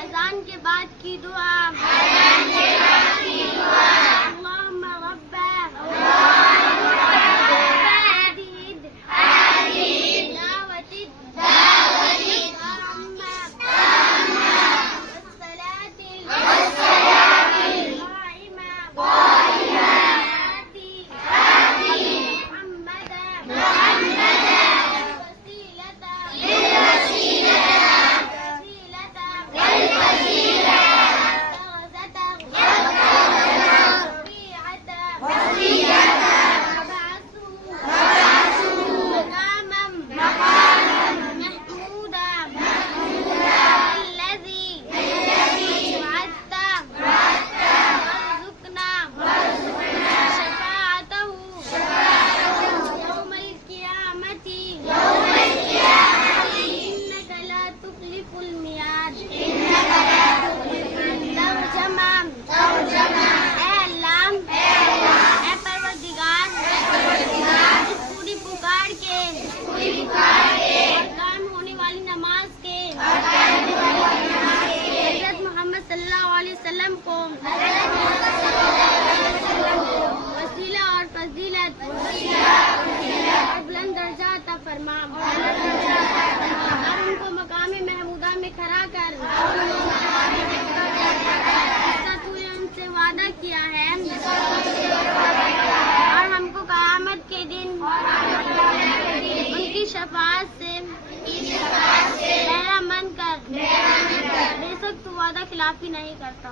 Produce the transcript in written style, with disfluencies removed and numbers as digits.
अज़ान के बाद की दुआ। अल्लाहुम्मा रब्बा को वसीला और फजीलत और बुलंद दर्जा अता फरमा और उनको मकाम महमूदा में खड़ा कर जिसका तूने उनसे वादा किया है और हमको क़यामत के दिन उनकी शफाअत से मेहरमंद कर। बेशक तू वादा खिलाफी नहीं करता।